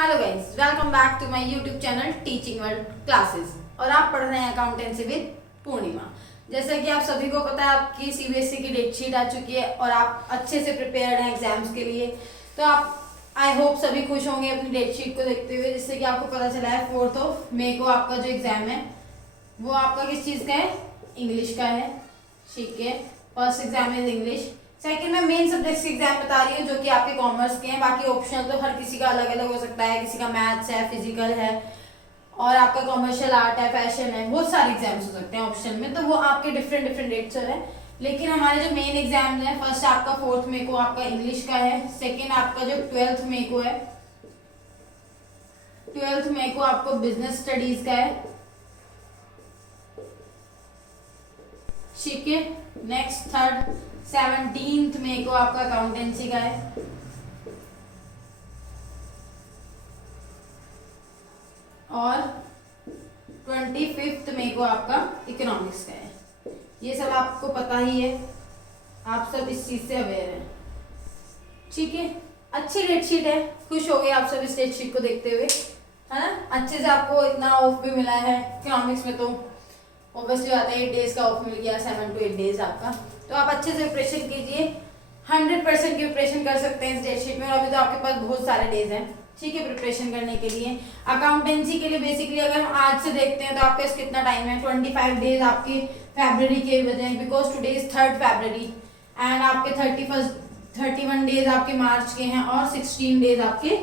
Hello guys, welcome back to my YouTube channel teaching world classes. और आप पढ़ रहे हैं अकाउंटेंसी विद पूर्णिमा। जैसा कि आप सभी को पता है, आपकी सीबीएसई की डेट शीट आ चुकी है और आप अच्छे से प्रिपेयर्ड हैं एग्जाम्स के लिए। तो आप आई होप सभी खुश होंगे अपनी डेट शीट को देखते हुए, जिससे कि आपको पता चला है 4 मई को आपका जो एग्जाम है वो आपका किस चीज़ का है, इंग्लिश का है। ठीक है, first exam is English. Second में मेन सब्जेक्ट्स के एग्जाम बता रही हूँ जो कि आपके कॉमर्स के हैं। बाकी ऑप्शनल तो हर किसी का अलग अलग हो सकता है, किसी का मैथ्स है, फिजिकल है और आपका कॉमर्शियल आर्ट है, फैशन है, बहुत सारे एग्जाम्स हो सकते हैं ऑप्शनल में। तो वो आपके डिफरेंट डिफरेंट डेट्स है। लेकिन हमारे जो मेन एग्जाम्स हैं, फर्स्ट आपका 4 मई को आपका इंग्लिश का है। सेकेंड आपका जो 12 मई को है, 12 मई को आपको बिजनेस स्टडीज का है। ठीक है, नेक्स्ट थर्ड 17 मई को आपका अकाउंटेंसी का है। और 25 मई को आपका इकोनॉमिक्स का है। ये सब आपको पता ही है, आप सब इस चीज से अवेयर हैं। ठीक है, अच्छी डेट शीट है, खुश हो गए आप सब इस डेट शीट को देखते हुए, है ना। अच्छे से आपको इतना ऑफ भी मिला है इकोनॉमिक्स में, तो ऑब्वियसली आता है 8 डेज का ऑफ मिल गया, 7 to 8 डेज आपका। तो आप अच्छे से प्रिपरेशन कीजिए, 100% की प्रिपरेशन कर सकते हैं इस डेट शीट में। और अभी तो आपके पास बहुत सारे डेज हैं, ठीक है, प्रिपरेशन करने के लिए। अकाउंटेंसी के लिए बेसिकली अगर हम आज से देखते हैं तो आपके पास कितना टाइम है, 25 डेज आपके फरवरी के बजाय, because today is 3 February and आपके 31 डेज आपके मार्च के हैं और 16 डेज आपके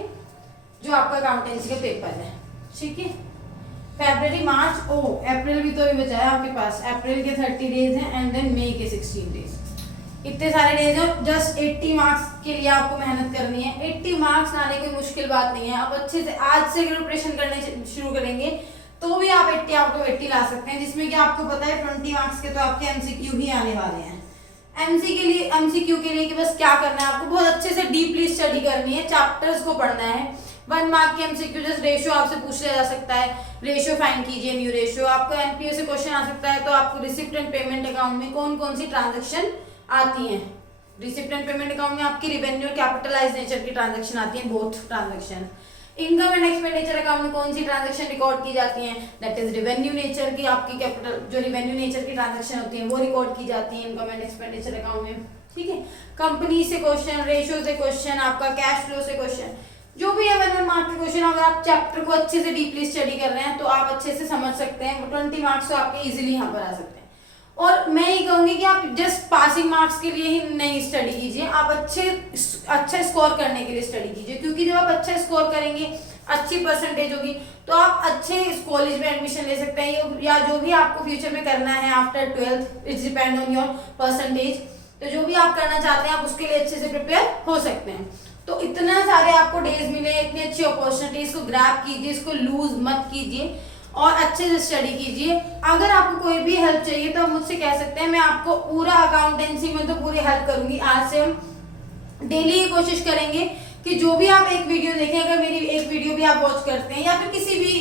जो आपका अकाउंटेंसी का पेपर है। ठीक है, फरवरी, मार्च, अप्रैल भी तो अभी बचा है आपके पास। अप्रैल के 30 डेज हैं एंड देन मई के 16 डेज। इतने सारे डेज हैं, जस्ट 80 मार्क्स के लिए आपको मेहनत करनी है। 80 मार्क्स लाने कोई मुश्किल बात नहीं है। आप अच्छे से आज से प्रिपरेशन करने शुरू करेंगे तो भी आप 80 आउट ऑफ 80 ला सकते हैं, जिसमें कि आपको पता है 20 मार्क्स के तो आपके एमसीक्यू ही आने वाले हैं। एमसीक्यू के लिए कि बस क्या करना है, आपको बहुत अच्छे से डीपली स्टडी करनी है, चैप्टर्स को पढ़ना है। 1 मार्क के एमसीक्यू जस्ट रेशियो आपसे पूछ लिया जा सकता है, रेशियो फाइंड कीजिए, न्यू रेशियो। आपको एनपीओ से क्वेश्चन आ सकता है, तो आपको रिसिप्ट एंड पेमेंट अकाउंट में कौन कौन सी ट्रांजैक्शन आती हैं। रिसिप्ट एंड पेमेंट अकाउंट में आपकी रिवेन्यू और कैपिटलाइज नेचर की ट्रांजैक्शन आती है, both transaction. Income and expenditure account में कौन सी ट्रांजैक्शन रिकॉर्ड की जाती हैं, दैट इज रिवेन्यू नेचर की, आपकी कैपिटल जो रिवेन्यू नेचर की ट्रांजैक्शन होती है वो रिकॉर्ड की जाती है इनकम एंड एक्सपेंडिचर अकाउंट में। ठीक है, कंपनी से क्वेश्चन, रेशियो से क्वेश्चन, आपका कैश फ्लो से क्वेश्चन, जो भी है 1 मार्क के क्वेश्चन। अगर आप चैप्टर को अच्छे से डीपली स्टडी कर रहे हैं तो आप अच्छे से समझ सकते हैं। 20 मार्क्स तो आपके इजीली यहाँ पर आ सकते हैं। और मैं ये कहूंगी कि आप जस्ट पासिंग मार्क्स के लिए ही नहीं स्टडी कीजिए, आप अच्छा स्कोर करने के लिए स्टडी कीजिए। क्योंकि जब आप अच्छा स्कोर करेंगे, अच्छी परसेंटेज होगी, तो आप अच्छे कॉलेज में एडमिशन ले सकते हैं, या जो भी आपको फ्यूचर में करना है after 12th, it's depend on your percentage. तो जो भी आप करना चाहते हैं आप उसके लिए अच्छे से प्रिपेयर हो सकते हैं। तो इतना सारे आपको डेज मिले, इतनी अच्छी अपॉर्चुनिटीज को ग्रैब कीजिए, इसको लूज मत कीजिए और अच्छे से स्टडी कीजिए। अगर आपको कोई भी हेल्प चाहिए तो आप मुझसे कह सकते हैं, मैं आपको पूरा अकाउंटेंसी में तो पूरी हेल्प करूंगी। आज से हम डेली ये कोशिश करेंगे कि जो भी आप एक वीडियो देखें, अगर मेरी एक वीडियो भी आप वॉच करते हैं या फिर किसी भी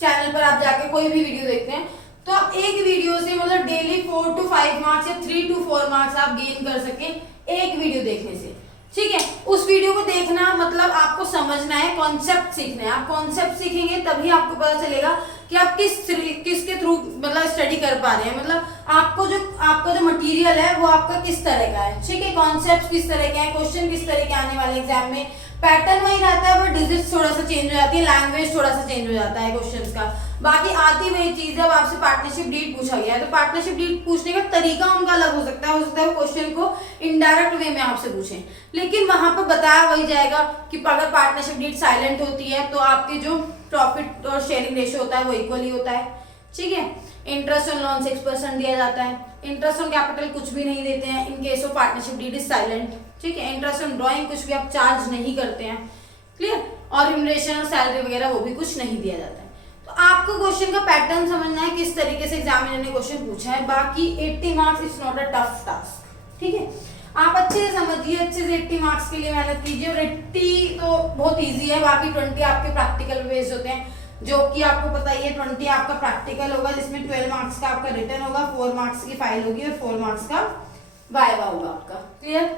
चैनल पर आप जाके कोई भी वीडियो देखते हैं, तो आप एक वीडियो से मतलब डेली 4 to 5 मार्क्स या 3 to 4 मार्क्स आप गेन कर सकें एक वीडियो देखने से। ठीक है, उस वीडियो को देखना मतलब आपको समझना है, कॉन्सेप्ट सीखना है। आप कॉन्सेप्ट सीखेंगे तभी आपको पता चलेगा कि आप किसके थ्रू मतलब स्टडी कर पा रहे हैं, मतलब आपका जो मटेरियल है वो आपका किस तरह का है। ठीक है, कॉन्सेप्ट किस तरह के हैं, क्वेश्चन किस तरह के आने वाले एग्जाम में, पैटर्न वही रहता है, बट डिजिट्स थोड़ा सा चेंज हो जाती है, लैंग्वेज थोड़ा सा चेंज हो जाता है क्वेश्चंस का। बाकी आती वही चीज है। अब आपसे पार्टनरशिप डीड पूछा गया है तो पार्टनरशिप डीड पूछने का तरीका उनका अलग हो सकता है वो क्वेश्चन को इनडायरेक्ट वे में आपसे पूछें, लेकिन वहां पर बताया वही जाएगा कि अगर पार्टनरशिप डीड साइलेंट होती है तो आपके जो प्रॉफिट और शेयरिंग रेशियो होता है वो इक्वली होता है। ठीक है, इंटरेस्ट ऑन लोन 6% दिया जाता है, इंटरेस्ट ऑन कैपिटल कुछ भी नहीं देते हैं in case of partnership deed is silent. ठीक है, इंटरेस्ट ऑन ड्रॉइंग कुछ भी आप चार्ज नहीं करते हैं, क्लियर। और रिम्यूनरेशन और सैलरी वगैरह वो भी कुछ नहीं दिया जाता है। तो आपको क्वेश्चन का पैटर्न समझना है, किस तरीके से एग्जामिनर ने क्वेश्चन पूछा है। बाकी 80 marks is not a tough task. ठीक है, आप अच्छे से समझिए, अच्छे से 80 मार्क्स के लिए मेहनत कीजिए। और 80 तो बहुत इजी है, बाकी 20 आपके प्रैक्टिकल बेस्ड होते हैं, जो कि आपको पता ही है। 20 आपका प्रैक्टिकल होगा जिसमें 12 मार्क्स का आपका रिटर्न होगा, 4 मार्क्स की फाइल होगी और 4 मार्क्स का वाइवा होगा आपका। क्लियर,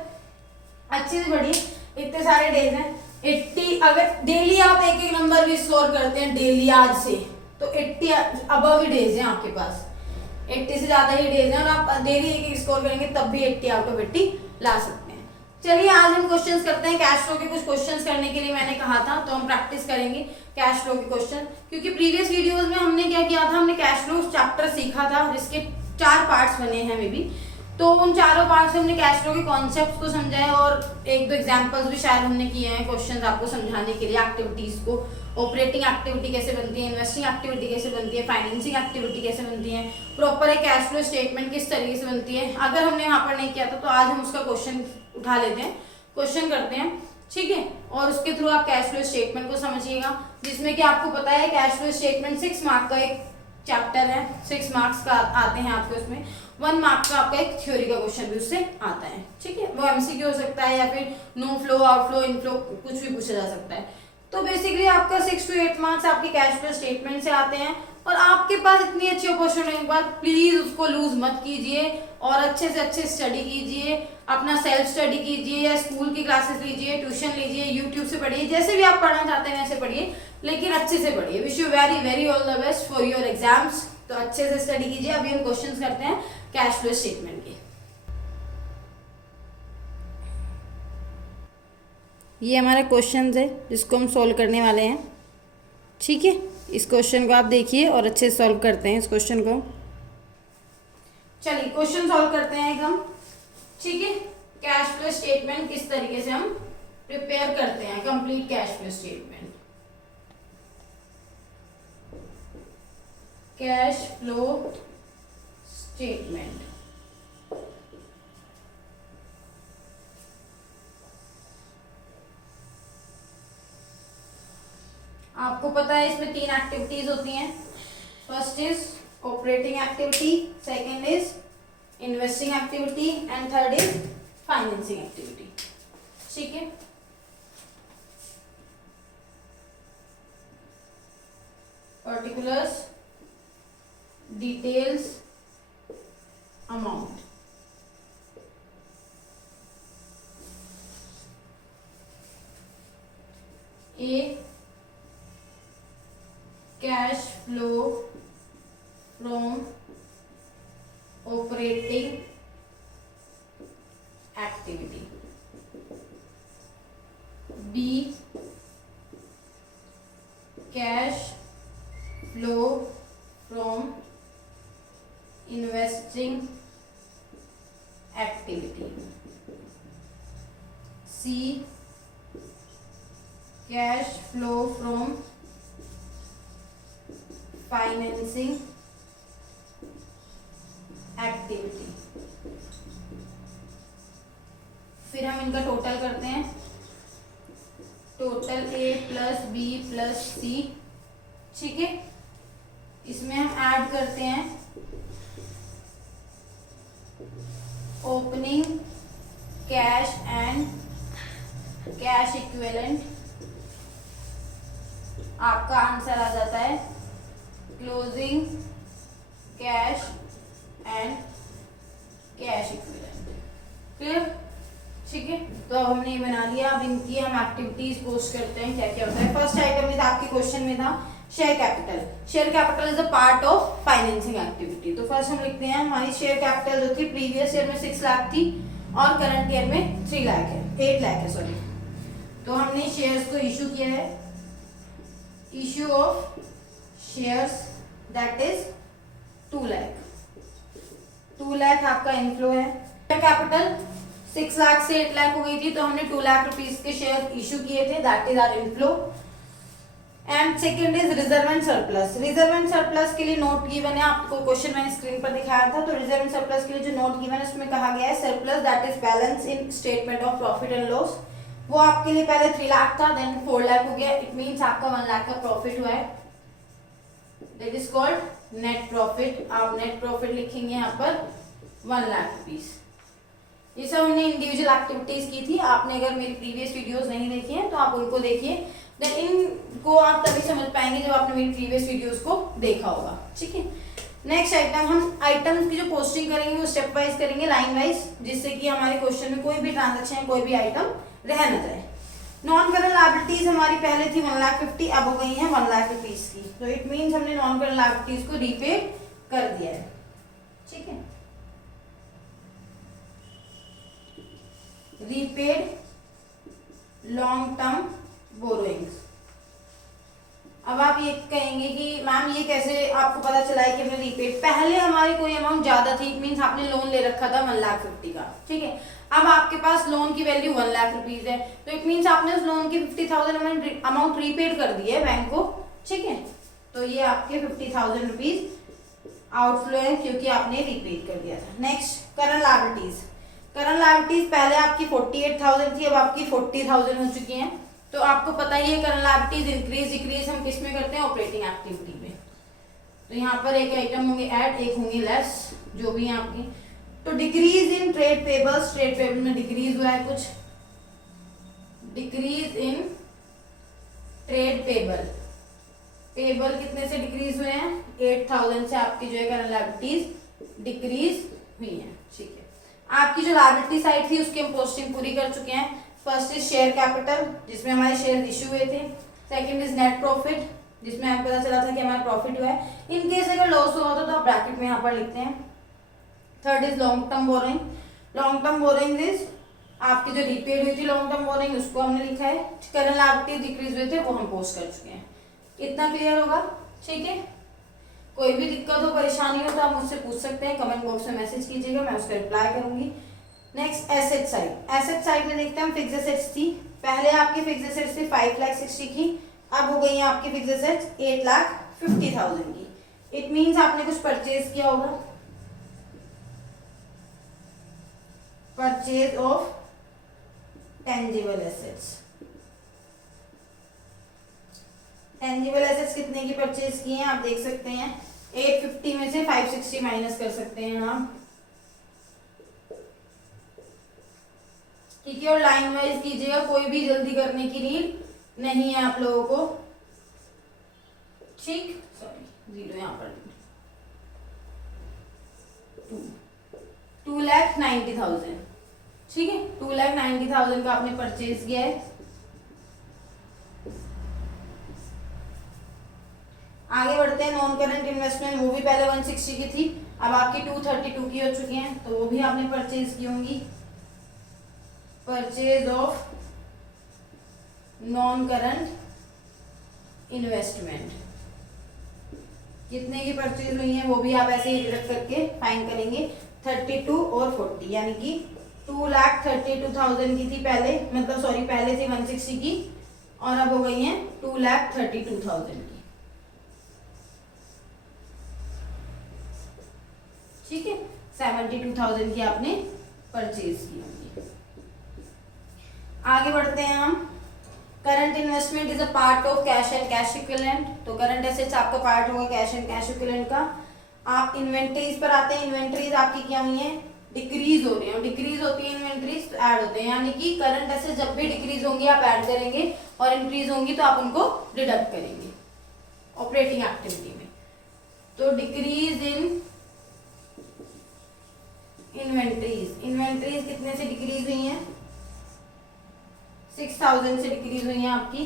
अच्छे से पढ़िए, इतने सारे डेज हैं, 80 अगर डेली आप एक एक नंबर भी स्कोर करते हैं डेली आज से, तो 80 अबव ही डेज हैं आपके पास, 80 से ज्यादा ही डेज हैं, और आप डेली एक एक स्कोर करेंगे तब भी 80 आउट ऑफ 80 ला सकते हैं। चलिए आज हम क्वेश्चंस करते हैं। कैश फ्लो के कुछ क्वेश्चंस करने के लिए मैंने कहा था, तो हम प्रैक्टिस करेंगे कैश फ्लो के क्वेश्चन, क्योंकि प्रीवियस वीडियोस में हमने क्या किया था, हमने कैश फ्लो चैप्टर सीखा था जिसके 4 पार्ट्स बने हैं मे बी, तो उन चारों पार्ट्स में हमने कैश फ्लो के कॉन्सेप्ट्स को समझा है, और एक दो एग्जांपल्स भी शायद हमने किए हैं क्वेश्चंस आपको समझाने के लिए, एक्टिविटीज को, ऑपरेटिंग एक्टिविटी कैसे बनती है, इन्वेस्टिंग एक्टिविटी कैसे बनती है, फाइनेंसिंग एक्टिविटी कैसे बनती है, प्रॉपर एक कैश फ्लो स्टेटमेंट किस तरीके से बनती है। अगर हमने यहाँ पर नहीं किया था तो आज हम उसका क्वेश्चन उठा लेते हैं, क्वेश्चन करते हैं, ठीक है, और उसके थ्रू आप कैश फ्लो स्टेटमेंट को समझिएगा, जिसमें कि आपको पता है कैश फ्लो स्टेटमेंट 6 मार्क का एक चैप्टर है, 6 मार्क्स का आते हैं आपके उसमें, 1 मार्क का आपका एक थ्योरी का क्वेश्चन भी उससे आता है, ठीक है, वो एमसीक्यू हो सकता है या फिर नो फ्लो, आउटफ्लो, इनफ्लो, कुछ भी पूछा जा सकता है। तो बेसिकली आपका 6 to 8 मार्क्स आपके कैश फ्लो स्टेटमेंट से आते हैं, और आपके पास इतनी अच्छी अपॉर्चुनिटी के बाद प्लीज उसको लूज मत कीजिए, और अच्छे से अच्छे स्टडी कीजिए, अपना सेल्फ स्टडी कीजिए, या स्कूल की क्लासेस लीजिए, ट्यूशन लीजिए, यूट्यूब से पढ़िए, जैसे भी आप पढ़ना चाहते हैं वैसे पढ़िए, लेकिन अच्छे से पढ़िए। Wish you very very all the best for your exams. तो अच्छे से स्टडी कीजिए। अभी हम क्वेश्चंस करते हैं कैश फ्लो स्टेटमेंट के। ये हमारा क्वेश्चन है जिसको हम सॉल्व करने वाले हैं, ठीक है। इस क्वेश्चन को आप देखिए और अच्छे से सॉल्व करते हैं इस क्वेश्चन को। चलिए क्वेश्चन सॉल्व करते हैं एक हम, ठीक है। कैश फ्लो स्टेटमेंट किस तरीके से हम प्रिपेयर करते हैं, complete cash flow statement. Cash flow statement, आपको पता है इसमें 3 एक्टिविटीज होती हैं। First is operating activity, second is investing activity, and third is financing activity, ठीक है। Particulars, details, amount. A cash flow from operating activity, B cash flow from investing activity, C cash flow from financing activity. फिर हम इनका total करते हैं, total A plus B plus सी, ठीक है। इसमें हम ऐड करते हैं opening cash and cash equivalent, आपका आंसर आ जाता है closing cash and cash equivalent. Clear, ठीक है। तो अब हमने ये बना लिया। अब इनकी हम एक्टिविटीज पोस्ट करते हैं, क्या क्या होता है। फर्स्ट आइटम में था आपके क्वेश्चन में था share capital. Share capital is a part of financing activity. तो फर्स्ट हम लिखते हैं हमारी शेयर कैपिटल जो थी प्रीवियस ईयर में 6 लाख थी और करंट ईयर में 3 लाख है, 8 लाख है सॉरी। तो हमने शेयर्स को इशू किया है, issue of shares that is 2 lakh. 2 lakh आपका इनफ्लो है। शेयर कैपिटल 6 लाख से 8 लाख हो गई थी, तो हमने 2 लाख रुपीस के शेयर इशू किए थे, that is our inflow. And second is reserve and surplus. Reserve and surplus के लिए नोट गिवन है, आपको क्वेश्चन मैंने स्क्रीन पर दिखाया था। तो रिजर्व एंड सरप्लस के लिए जो नोट गिवन है उसमें कहा गया है surplus that is balance in statement of profit and loss. वो आपके लिए पहले 3 लाख था, देन 4 लाख हो गया। इट मींस आपका 1 लाख का प्रॉफिट हुआ है, that is called net profit. आप नेट प्रॉफिट लिखेंगे यहाँ पर 1 लाख रुपीस। ये सब हमने इंडिविजुअल एक्टिविटीज की थी। आपने अगर मेरी प्रीवियस वीडियोस नहीं देखी हैं तो आप उनको देखिए, देन इनको आप तभी समझ पाएंगे जब आपने मेरी प्रीवियस वीडियोस को देखा होगा, ठीक है। नेक्स्ट आइटम, हम आइटम्स की जो पोस्टिंग करेंगे वो स्टेप वाइज करेंगे, लाइन वाइज, जिससे कि हमारे क्वेश्चन में कोई भी ट्रांजेक्शन कोई भी आइटम रह न जाए। नॉन करंट लायबिलिटीज हमारी पहले थी 1,50,000, अब हो गई है 1,00,000 रुपीज की। तो इट मीन्स हमने नॉन करंट लायबिलिटीज को रीपे कर दिया है। ठीक है, रीपेड लॉन्ग टर्म बोरोइंग्स। अब आप ये कहेंगे कि मैम ये कैसे आपको पता चला है कि हमने रीपेड? पहले हमारी कोई अमाउंट ज्यादा थी, इट मीन्स आपने लोन ले रखा था 1,50,000 का, ठीक है। अब आपके पास लोन की वैल्यू 1,00,000 रुपीज है, तो इट मीन्स आपने उस लोन की 50,000 अमाउंट रीपेड कर दी है बैंक को, ठीक है। तो ये आपके 50,000 रुपीज आउटफ्लो है क्योंकि आपने रीपेड कर दिया था। Next current liabilities. Current liabilities पहले आपकी 48,000 थी, अब आपकी 40,000 हो चुकी हैं। तो आपको पता ही है करंट लायबिलिटीज इंक्रीज डिक्रीज हम किस में करते हैं? ऑपरेटिंग एक्टिविटी में। तो यहाँ पर एक आइटम होंगे ऐड, एक होंगे लेस, जो भी है आपकी। तो decrease in trade payables, trade payable में डिक्रीज हुआ है कुछ, decrease in trade payable. Payable कितने से डिक्रीज हुए हैं? 8,000 से आपकी जो है करंट लायबिलिटीज डिक्रीज हुई है, ठीक है। आपकी जो लायबिलिटी साइड थी उसकी हम पोस्टिंग पूरी कर चुके हैं। फर्स्ट इज शेयर कैपिटल, जिसमें हमारे शेयर इश्यू हुए थे। सेकंड इज नेट प्रॉफिट, जिसमें हमें पता चला था कि हमारा प्रॉफिट हुआ है। इन केस अगर लॉस हुआ होता तो आप ब्रैकेट में यहाँ पर लिखते हैं। Third is long term borrowing. Long term borrowing is आपकी जो रीपेड हुई थी लॉन्ग टर्म बोरोइंग, उसको हमने लिखा है। करंट लायबिलिटी डिक्रीज हुए थे वो हम पोस्ट कर चुके हैं। इतना क्लियर होगा, ठीक है। कोई भी दिक्कत हो परेशानी हो तो आप मुझसे पूछ सकते हैं, कमेंट बॉक्स में मैसेज कीजिएगा, मैं उसका रिप्लाई करूंगी। Next asset side. Asset side में देखते हैं हम फिक्स एसेट्स थी। पहले आपकी फिक्स एसेट्स थी 5,60,000 की, अब हो गई है आपकी फिक्स एसेट्स 8,50,000 की। इट मींस आपने कुछ परचेज किया होगा, purchase of tangible assets. Tangible assets कितने की परचेज की हैं आप देख सकते हैं। 850 में से 560 माइनस कर सकते हैं आप, ठीक है। और लाइन वाइज कीजिएगा, कोई भी जल्दी करने की नीड नहीं है आप लोगों को, ठीक। सॉरी, जीरो यहाँ पर 2,90,000, ठीक है। 2,90,000 का आपने परचेज किया है। आगे बढ़ते हैं। नॉन करंट इन्वेस्टमेंट, वो भी पहले 160 की थी, अब आपकी 232 की हो चुकी हैं, तो वो भी आपने परचेज की होंगी। Purchase of non current investment कितने की परचेज हुई है वो भी आप ऐसे ही डिडक्ट करके फाइंड करेंगे। 32 और 40, यानी कि 2,32,000 की थी पहले, मतलब सॉरी पहले थी 160 की और अब हो गई है 2,32,000 की, ठीक है। 72,000 की आपने परचेज की होगी। आगे बढ़ते हैं हम। Current investment is a part of cash and cash equivalent. तो करंट एसेट्स आपका पार्ट होगा कैश एंड कैश इक्विवेलेंट का। आप इन्वेंटरीज पर आते हैं। इन्वेंटरीज आपकी क्या हुई है? डिक्रीज हो रही है, और डिक्रीज होती है इन्वेंटरीज तो ऐड होते हैं, यानी कि करंट एसेट्स जब भी डिक्रीज होंगी आप ऐड करेंगे और इंक्रीज होंगी तो आप उनको डिडक्ट करेंगे ऑपरेटिंग एक्टिविटी में। तो डिक्रीज इन इन्वेंटरीज, इन्वेंटरीज कितने से डिक्रीज हुई हैं? 6,000 से डिक्रीज हुई है आपकी,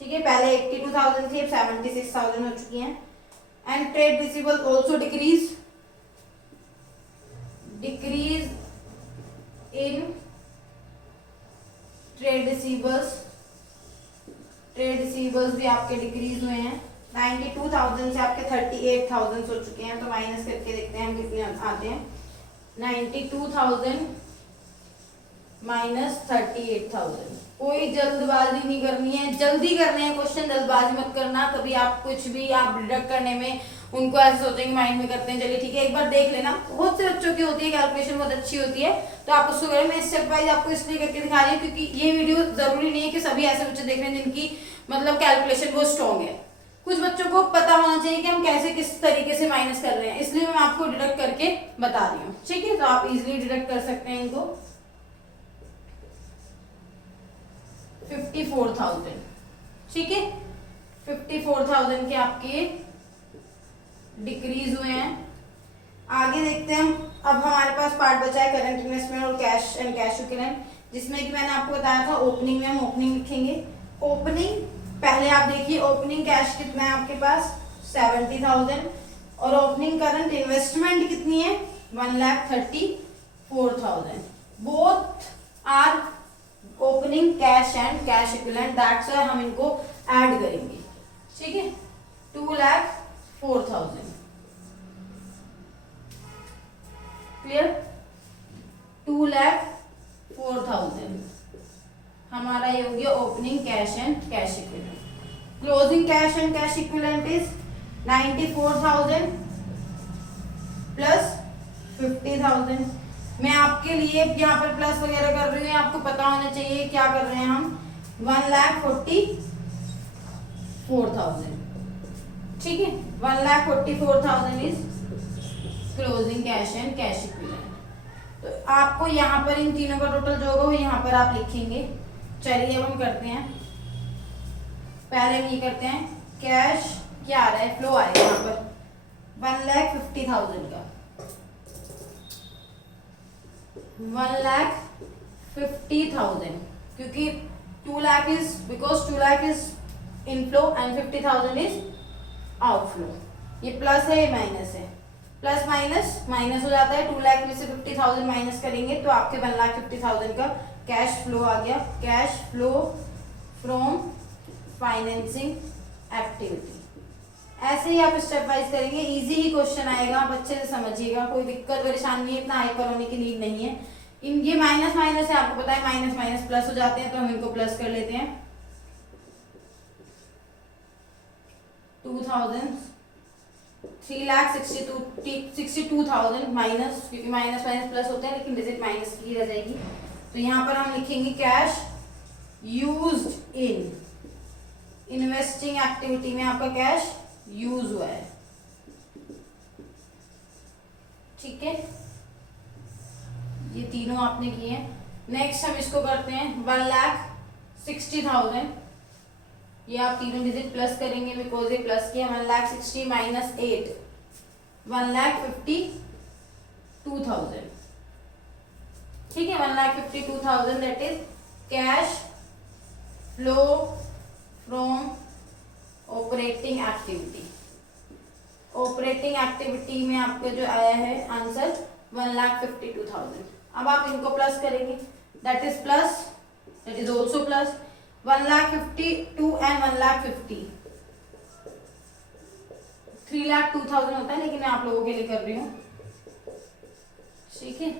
ठीक है। पहले 82,000 थी, अब 76,000 हो चुकी हैं। And trade receivables also decrease, decrease in trade receivables, trade receivables भी आपके डिक्रीज हुए हैं। 92,000 से आपके 38,000 हो चुके हैं, तो माइनस करके देखते हैं हम कितने आते हैं। 92,000 माइनस 38,000। कोई जल्दबाजी नहीं करनी है, जल्दी करने हैं क्वेश्चन, जल्दबाजी मत करना। कभी आप कुछ भी आप डिडक्ट करने में उनको ऐसे सोचेंगे माइंड में करते हैं, चलिए ठीक है एक बार देख लेना। बहुत से बच्चों की होती है कैलकुलेशन, बहुत अच्छी होती है, तो आप उसको करें। मैं स्टेप वाइज आपको इसलिए करके दिखा रही हूँ क्योंकि ये वीडियो जरूरी नहीं है कि सभी ऐसे बच्चे देख रहे हैं जिनकी मतलब कैलकुलेशन बहुत स्ट्रॉन्ग है। कुछ बच्चों को पता होना चाहिए कि हम कैसे किस तरीके से माइनस कर रहे हैं, इसलिए मैं आपको डिडक्ट करके बता रही हूँ, ठीक है। तो आप इजिली डिडक्ट कर सकते हैं इनको। 54,000, ठीक है। 54,000 के आपके डिक्रीज हुए हैं। आगे देखते हैं हम। अब हमारे पास पार्ट बचा है करंट इन्वेस्टमेंट और कैश एंड कैश इक्विवेलेंट। जिसमें कि मैंने आपको बताया था ओपनिंग में हम ओपनिंग लिखेंगे। ओपनिंग पहले आप देखिए, ओपनिंग कैश कितना है आपके पास 70,000 और ओपनिंग करंट इन्वेस्टमेंट कितनी है 1,34,000। Both are opening cash and cash equivalent, that's why हम इनको ऐड करेंगे। ठीक है, 2,04,000 क्लियर। 2,04,000 हमारा ये हो गया opening cash and cash equivalent. Closing cash and cash equivalent is 94,000 plus 50,000। मैं आपके लिए यहाँ पर प्लस वगैरह कर रही हूँ, आपको पता होना चाहिए क्या कर रहे हैं हम। 1,44,000 ठीक है, 1,44,000 is closing cash and cash equivalent. तो आपको यहाँ पर इन तीनों का टोटल जो होगा यहाँ पर आप लिखेंगे। चलिए अब हम करते हैं, पहले हम ये करते हैं कैश क्या आ रहा है, फ्लो आएगा यहाँ पर 1,50,000 का, 1,50,000 क्योंकि 2 lakh is because 2 lakh is inflow and 50,000 is outflow. ये प्लस है ये माइनस है, प्लस माइनस माइनस हो जाता है। 2 लाख में से 50,000 माइनस करेंगे तो आपके 1,50,000 का कैश फ्लो आ गया। Cash flow from financing activity. ऐसे ही आप स्टेप वाइज करेंगे, इजी ही क्वेश्चन आएगा, आप अच्छे से समझिएगा, कोई दिक्कत परेशानी नहीं है, इतना हाइपर होने की नीड नहीं है। इन ये माइनस माइनस है, आपको पता है माइनस माइनस प्लस हो जाते हैं, तो हम इनको प्लस कर लेते हैं। 3,62,000 माइनस, क्योंकि माइनस माइनस प्लस होते हैं लेकिन डिजिट माइनस की रह जाएगी। तो यहाँ पर हम लिखेंगे cash used in investing activity में आपका कैश यूज हुआ है। ठीक है, ये तीनों आपने किए हैं। नेक्स्ट हम इसको करते हैं 1,60,000। ये आप तीनों डिजिट प्लस करेंगे बिकॉज ये प्लस किया। 1,60,000 माइनस 8, 1,52,000। ठीक है, 1,52,000 that is cash flow from operating activity. Operating activity में आपका जो आया है आंसर 1,52,000। अब आप इनको प्लस करेंगे, that is plus, that is also plus. 1,52,000 and 1,50,000 3,02,000 होता है, लेकिन मैं आप लोगों के लिए कर रही हूँ। ठीक है,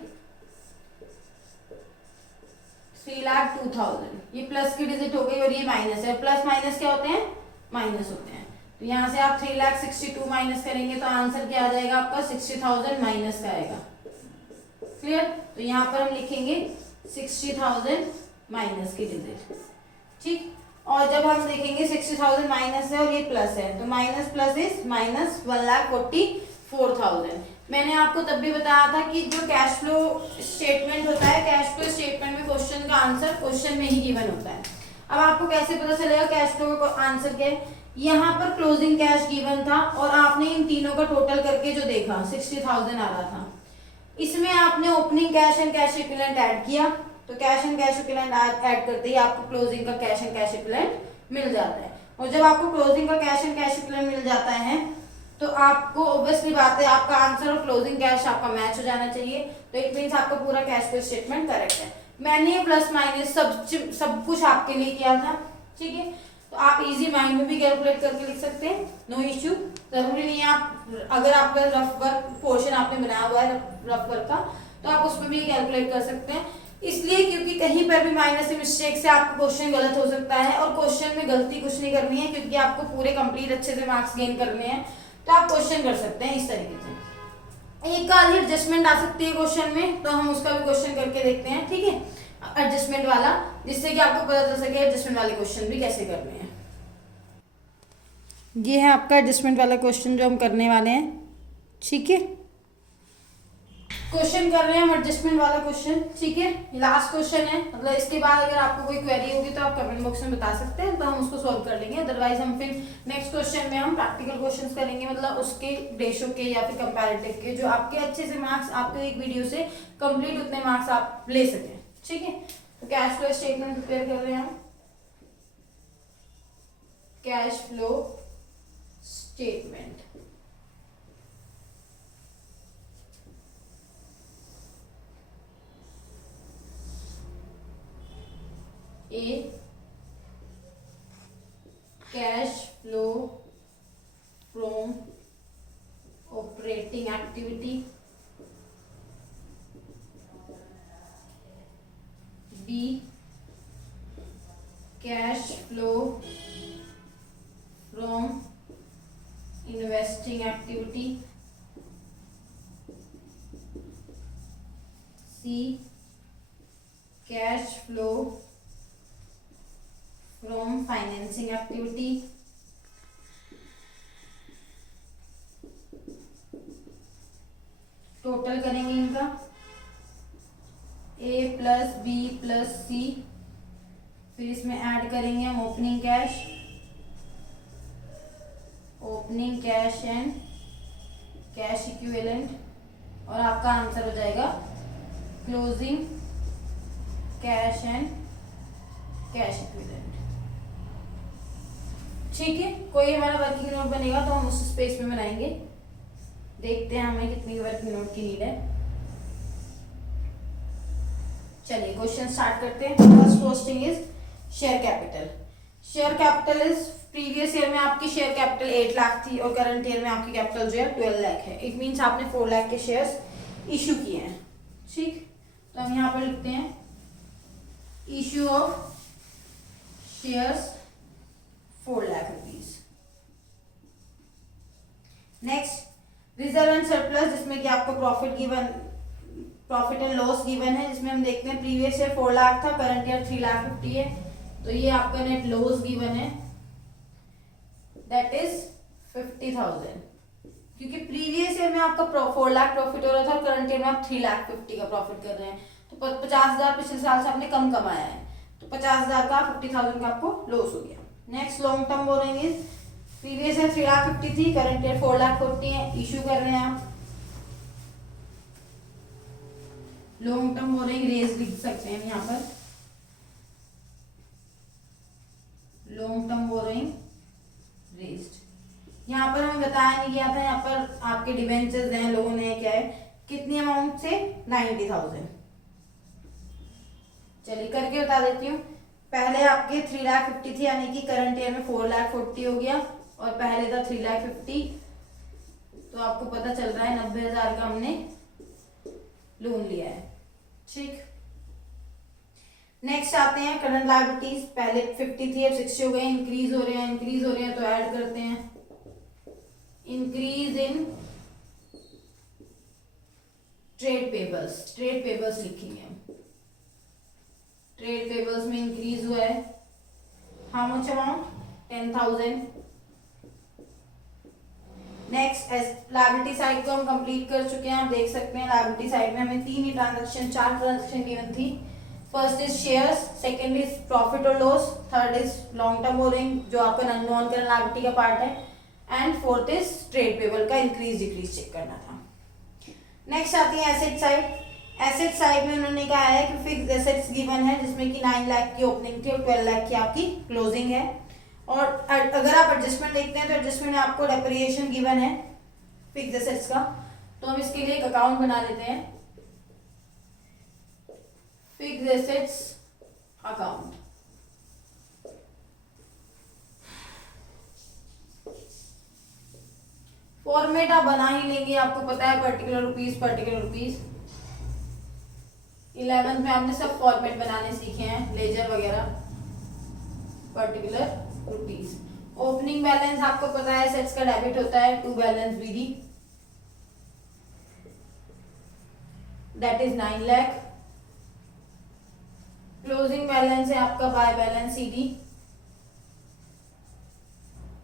3,02,000 ये प्लस की डिजिट हो गई और ये माइनस है। प्लस माइनस क्या होते हैं, माइनस होते हैं। तो यहाँ से आप 3,62,000 माइनस करेंगे तो आंसर क्या आ जाएगा आपका 60,000 माइनस का आएगा। क्लियर। तो यहाँ पर हम लिखेंगे 60,000 माइनस की डिजिट। ठीक, और जब हम देखेंगे 60,000 माइनस है और ये प्लस है, तो माइनस प्लस इज माइनस 1,44,000। मैंने आपको तब भी बताया था कि जो कैश फ्लो स्टेटमेंट होता है, कैश फ्लो स्टेटमेंट में क्वेश्चन का आंसर क्वेश्चन में ही गिवन होता है। अब आपको कैसे पता चलेगा कैश फ्लो का आंसर क्या है। यहाँ पर क्लोजिंग कैश गिवन था और आपने इन तीनों का टोटल करके जो देखा 60,000 आ रहा था, इसमें आपने opening cash and cash equivalent add किया, तो cash and cash equivalent add करते ही आपको क्लोजिंग का कैश एंड कैश इक्विवेलेंट मिल जाता है। और जब आपको क्लोजिंग का कैश एंड कैश इक्विवेलेंट मिल जाता है तो आपको ऑब्वियसली बात है आपका आंसर और क्लोजिंग कैश आपका मैच हो जाना चाहिए। तो इट मींस आपका पूरा कैश फ्लो स्टेटमेंट करेक्ट है। मैंने प्लस माइनस सब कुछ आपके लिए किया था। ठीक है, तो आप इजी माइंड में भी कैलकुलेट करके लिख सकते हैं, नो इश्यू। जरूरी नहीं है आप, अगर आपका रफ वर्क पोर्शन आपने बनाया हुआ है रफ वर्क का, तो आप उसमें भी कैलकुलेट कर सकते हैं। इसलिए क्योंकि कहीं पर भी माइनस से मिस्टेक से आपका क्वेश्चन गलत हो सकता है, और क्वेश्चन में गलती कुछ नहीं करनी है क्योंकि आपको पूरे कंप्लीट अच्छे से मार्क्स गेन करने हैं। तो आप क्वेश्चन कर सकते हैं इस तरीके से। एक आधी एडजस्टमेंट आ सकती है क्वेश्चन में, तो हम उसका भी क्वेश्चन करके देखते हैं। ठीक है, एडजस्टमेंट वाला, जिससे कि आपको पता चल सके एडजस्टमेंट वाले क्वेश्चन भी कैसे करने हैं। ये है आपका एडजस्टमेंट वाला क्वेश्चन जो हम करने वाले हैं। ठीक है, क्वेश्चन कर रहे हैं हम एडजस्टमेंट वाला क्वेश्चन। ठीक है, लास्ट क्वेश्चन है, मतलब इसके बाद अगर आपको कोई क्वेरी होगी तो आप कमेंट बॉक्स में बता सकते हैं, तो हम उसको सॉल्व कर लेंगे। अदरवाइज हम फिर नेक्स्ट क्वेश्चन में हम प्रैक्टिकल क्वेश्चंस करेंगे, मतलब उसके रेशो के या फिर कंपैरेटिव के, जो आपके अच्छे से मार्क्स आपके एक वीडियो से कंप्लीट उतने मार्क्स आप ले सकें। ठीक है, तो कैश फ्लो स्टेटमेंट प्रिपेयर कर रहे हैं हम। Cash flow statement, A cash flow from operating activity, B cash flow from investing activity, C cash flow from financing activity, total करेंगे इनका A plus B plus C, फिर इसमें add करेंगे हम opening cash and cash equivalent, और आपका answer हो जाएगा closing cash and cash equivalent. ठीक है, कोई हमारा वर्किंग नोट बनेगा तो हम उस स्पेस में बनाएंगे। देखते हैं हमें कितनी वर्किंग नोट की नीड है। चलिए क्वेश्चन स्टार्ट करते हैं। First question is share capital. Share capital is previous year में आपकी शेयर कैपिटल 8 लाख थी और करंट ईयर में आपकी कैपिटल जो है 12 लाख है। इट मीन्स आपने 4 लाख के शेयर्स इशू किए हैं। ठीक, तो हम यहाँ पर लिखते हैं issue of shares 4 lakh rupees. Next reserve and surplus, जिसमें कि आपको प्रॉफिट एंड लॉस गिवन है, जिसमें हम देखते हैं प्रीवियस ईयर 4 लाख था, करंट ईयर 3 लाख 50 है, तो ये आपका नेट लॉस गिवन है, दैट इज 50,000। क्योंकि प्रीवियस ईयर में आपका 4 लाख प्रॉफिट हो रहा था और करंट ईयर में आप 3 लाख 50 का प्रॉफिट कर रहे हैं, तो 50,000 पिछले साल से आपने कम कमाया है, तो 50,000 का 50,000 का आपको लॉस हो गया। Next long term borrowings, previous year 3 lakh 50 थी, करंट ईयर 4 लाख 40 है, इशू कर रहे हैं आप। लॉन्ग टर्म बोरेंगे रेज लिख सकते हैं यहाँ पर, लॉन्ग टर्म बोरोइंग रेज्ड। यहाँ पर हमें बताया नहीं गया था, यहाँ पर आपके डिबेंचर्स हैं, लोन है, क्या है, कितनी अमाउंट से 90,000। चलिए करके बता देती हूँ। पहले आपके 3 लाख 50 थी, यानी कि करंट ईयर में 4 लाख 40 हो गया, और पहले था 3 लाख 50, तो आपको पता चल रहा है 90,000 का हमने लोन लिया है। ठीक, नेक्स्ट आते हैं करंट लायबिलिटीज। पहले 50 थी, अब 60 हो गए, इंक्रीज हो रहे हैं तो ऐड करते हैं इंक्रीज इन ट्रेड पेबल्स लिखेंगे हम। ट्रेड पेबल्स में इंक्रीज हुआ है, how much amount 10,000। Next liability side को हम कंप्लीट कर चुके हैं, आप देख सकते हैं लायबिलिटी साइड में हमें 4 ट्रांजेक्शन गिवन थी। First is shares, second is profit और loss, third is long term borrowing जो आपका नॉन करंट लायबिलिटी का पार्ट है, and fourth is trade payable का इंक्रीज डिक्रीज चेक करना था। नेक्स्ट आती है एसेट साइड। एसेट साइड में उन्होंने कहा है कि फिक्स एसेट्स गिवन है, जिसमें कि 9 लाख की ओपनिंग थी और 12 लाख की आपकी क्लोजिंग है। और अगर आप एडजस्टमेंट देखते हैं तो एडजस्टमेंट में आपको डेप्रिसिएशन गिवन है फिक्स एसेट्स का, तो हम इसके लिए एक अकाउंट बना देते हैं, फिक्स एसेट्स अकाउंट। फॉर्मेट आप बना ही लेंगे, आपको पता है पर्टिकुलर रुपीज 11th में आपने सब फॉर्मेट बनाने सीखे हैं, लेजर वगैरह, पर्टिकुलर रुपीज। ओपनिंग बैलेंस आपको पता है एसेट्स का डेबिट होता है to balance BD, that is 9 lakh. Closing balance है आपका by balance CD,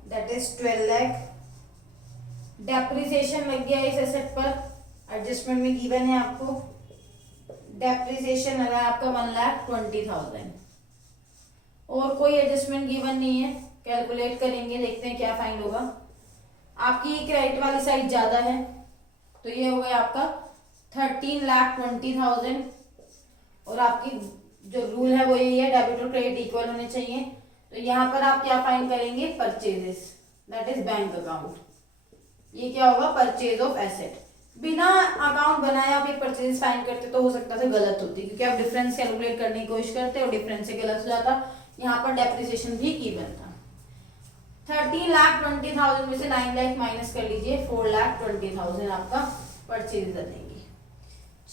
that is 12 lakh. Depreciation लग गया इस एसेट पर, एडजस्टमेंट में गिवन है आपको, डेप्रिसिएशन लगा आपका 1,20,000। और कोई एडजस्टमेंट गिवन नहीं है, कैलकुलेट करेंगे, देखते हैं क्या फाइंड होगा। आपकी क्रेडिट वाली साइड ज्यादा है, तो ये हो गया आपका 13,20,000, और आपकी जो रूल है वो यही है, डेबिट और क्रेडिट इक्वल होने चाहिए। तो यहाँ पर आप क्या फाइंड करेंगे, purchases, that is bank account. ये क्या होगा, परचेज ऑफ एसेट। बिना अकाउंट बनाए आप एक परचेज फाइंड करते तो हो सकता था गलत होती, क्योंकि आप डिफरेंस कैलकुलेट करने की कोशिश करते और डिफरेंस से गलत हो जाता। यहाँ पर डेप्रिसिएशन भी की बनता। 13,20,000 में से 9 लाख माइनस कर लीजिए, 4,20,000 आपका परचेज बनेगी।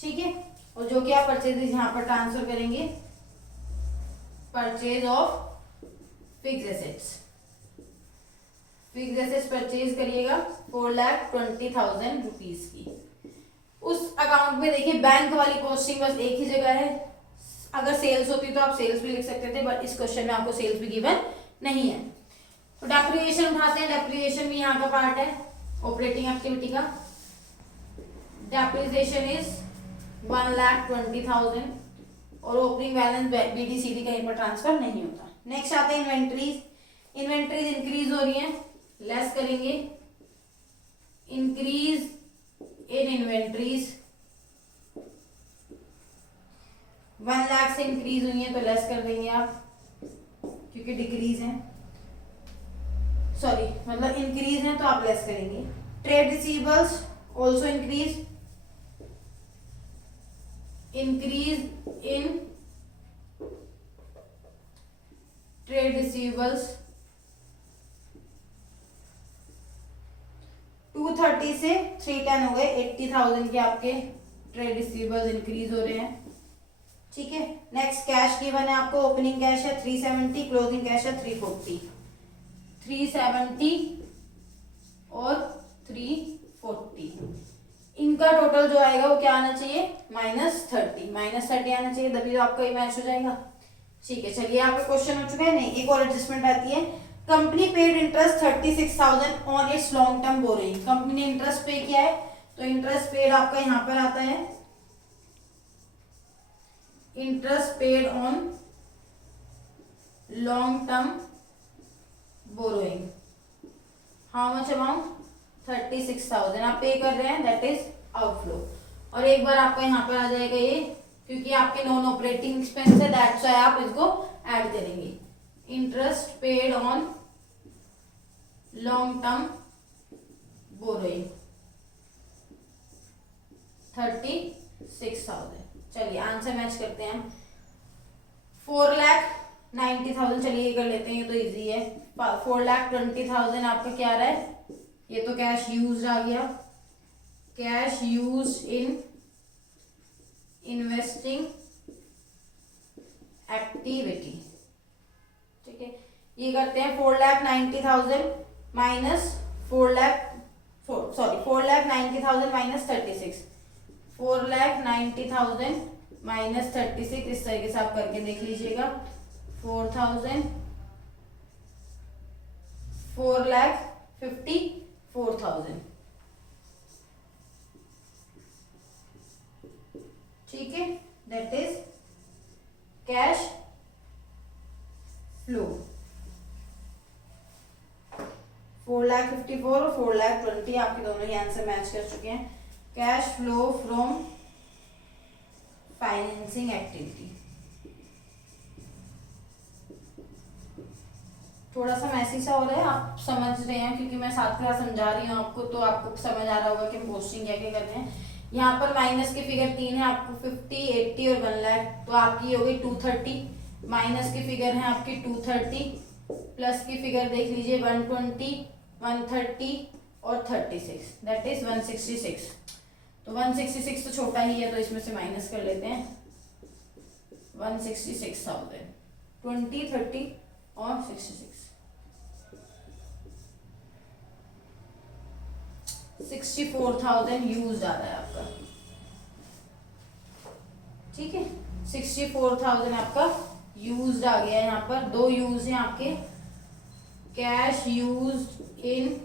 ठीक है, और जो कि आप परचेजेस यहाँ पर ट्रांसफर करेंगे, purchase of fix assets, fix assets purchase करिएगा 4,20,000 रुपीज की। उस अकाउंट में देखिए बैंक वाली पोस्टिंग बस एक ही जगह है। अगर सेल्स होती तो आप सेल्स भी लिख सकते थे, बट इस क्वेश्चन में आपको सेल्स भी गिवन नहीं है। तो डेप्रिसिएशन उठाते हैं, डेप्रिसिएशन भी यहाँ का पार्ट है ऑपरेटिंग एक्टिविटी का। डेप्रिसिएशन इज 1,20,000 और ओपनिंग बैलेंस BDCD कहीं पर ट्रांसफर नहीं होता। नेक्स्ट आते हैं इन्वेंट्रीज। इन्वेंट्रीज इंक्रीज हो रही है, लेस करेंगे, इंक्रीज इन इन्वेंट्रीज 1 लाख से इंक्रीज हुई है तो लेस कर देंगे आप, क्योंकि डिक्रीज है, सॉरी मतलब इंक्रीज है तो आप लेस करेंगे। Trade receivables also increase, increase in trade receivables 230 से 310 हो गए, 80,000 के आपके ट्रेड रिसीवेबल्स इंक्रीज हो रहे हैं। ठीक है, नेक्स्ट कैश गिवन है आपको, ओपनिंग कैश है 370, क्लोजिंग कैश है 340, 370 और 340। इनका टोटल जो आएगा वो क्या आना चाहिए, -30 आना चाहिए, तभी तो आपका ये मैच हो जाएगा। ठीक है, चलिए आपका क्वेश्चन हो चुका है। नहीं, एक और एडजस्टमेंट आती है, company paid interest 36,000 on it's long term borrowing. Company ने इंटरेस्ट पे किया है, तो इंटरेस्ट पेड आपका यहाँ पर आता है, interest paid on long term borrowing, how much amount, 36,000 आप पे कर रहे हैं, दैट इज आउटफ्लो। और एक बार आपका यहाँ पर आ जाएगा ये, क्योंकि आपके नॉन ऑपरेटिंग एक्सपेंस है, दैट्स व्हाई आप इसको ऐड करेंगे। Interest paid on long term borrowing 36,000। चलिए आंसर मैच करते हैं हम। 4,90,000, चलिए ये कर लेते हैं, ये तो इजी है। 4,20,000 आपका क्या आ रहा है, ये तो कैश यूज आ गया, cash use in investing activity. ठीक है, ये करते हैं 4,90,000 माइनस 4,90,000 माइनस 36, 4,90,000 माइनस 36, इस तरीके से आप करके देख लीजिएगा। 4,54,000। ठीक है, दैट इज कैश फ्लो। 4,54,000 और 4,20,000 आपके दोनों ही आंसर मैच कर चुके हैं। Cash flow from financing activity. थोड़ा सा मैसी सा हो रहा है, आप समझ रहे हैं, क्योंकि मैं साथ क्लास समझा रही हूँ आपको, तो आपको समझ आ रहा होगा कि हम पोस्टिंग क्या क्या कर रहे हैं। यहाँ पर माइनस के फिगर 3 है आपको, 50, 80 और 1 लाख, तो आपकी हो गई 230। माइनस के फिगर हैं आपकी 230, प्लस की फिगर देख लीजिए 120, 130 और 36, दैट इज 166। तो 166 तो छोटा ही है, तो इसमें से माइनस कर लेते हैं 166,000, 20, 30 और 66, 64,000 यूज आ रहा है आपका। ठीक है, 64,000 आपका यूज आ गया है। यहाँ पर दो यूज हैं आपके, cash use in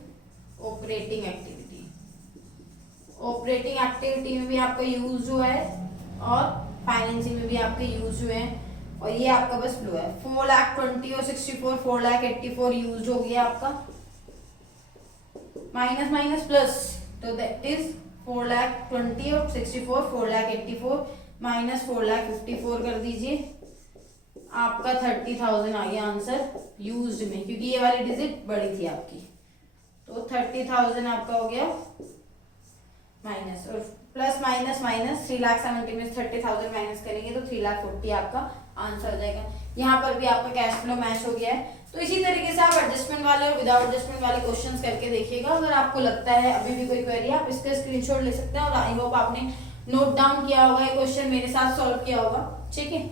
operating activity, operating activity में भी आपका यूज हुआ है और फाइनेंसिंग में भी आपके यूज हुए हैं, और ये आपका बस फ्लो है। 4,20,000 और 64, 4,84,000 यूज हो गया आपका, माइनस माइनस प्लस, तो दैट इज 4,20,000 और 64, 4,84,000 माइनस 4,54,000 कर दीजिए, आपका 30,000 आ गया आंसर यूज्ड में, क्योंकि ये वाली डिजिट बड़ी थी आपकी। तो 30,000 आपका हो गया माइनस, और प्लस माइनस माइनस 3,70,000 में 30,000 माइनस करेंगे तो 3,40,000 आपका आंसर हो जाएगा। यहाँ पर भी आपका कैश फ्लो मैच हो गया है। तो इसी तरीके से आप एडजस्टमेंट वाले और विदाउट एडजस्टमेंट वाले क्वेश्चंस करके देखिएगा। अगर आपको लगता है अभी भी कोई क्वेरी आप इसका स्क्रीनशॉट ले सकते हैं, और आई होप आपने नोट डाउन किया होगा, ये क्वेश्चन मेरे साथ सॉल्व किया होगा, ठीक है।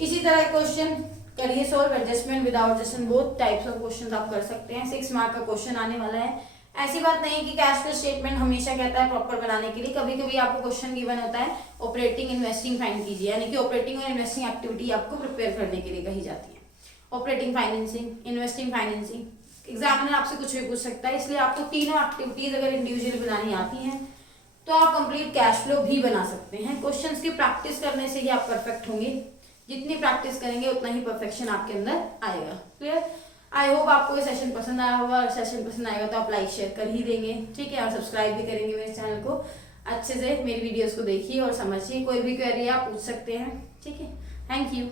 इसी तरह क्वेश्चन करिए solve, adjustment without adjustment both types of question आप कर सकते हैं। 6 मार्क का क्वेश्चन आने वाला है। ऐसी बात नहीं है कि कैश फ्लो स्टेटमेंट हमेशा कहता है प्रॉपर बनाने के लिए, कभी कभी आपको क्वेश्चन गिवन होता है ऑपरेटिंग इन्वेस्टिंग फाइंड कीजिए, यानी कि ऑपरेटिंग और इन्वेस्टिंग एक्टिविटी आपको प्रिपेयर करने के लिए कही जाती है। Operating financing, investing financing, examiner आपसे कुछ भी पूछ सकता है, इसलिए आपको तीनों एक्टिविटीज अगर इंडिविजुअली बनानी आती हैं तो आप कंप्लीट कैश फ्लो भी बना सकते हैं। क्वेश्चंस की प्रैक्टिस करने से ही आप परफेक्ट होंगे, जितनी प्रैक्टिस करेंगे उतना ही परफेक्शन आपके अंदर आएगा। क्लियर? आई होप आपको ये सेशन पसंद आया होगा, और सेशन पसंद आएगा तो आप लाइक शेयर कर ही देंगे, ठीक है, और सब्सक्राइब भी करेंगे मेरे चैनल को। अच्छे से मेरी वीडियोस को देखिए और समझिए, कोई भी क्वेरी आप पूछ सकते हैं, ठीक है। Thank you.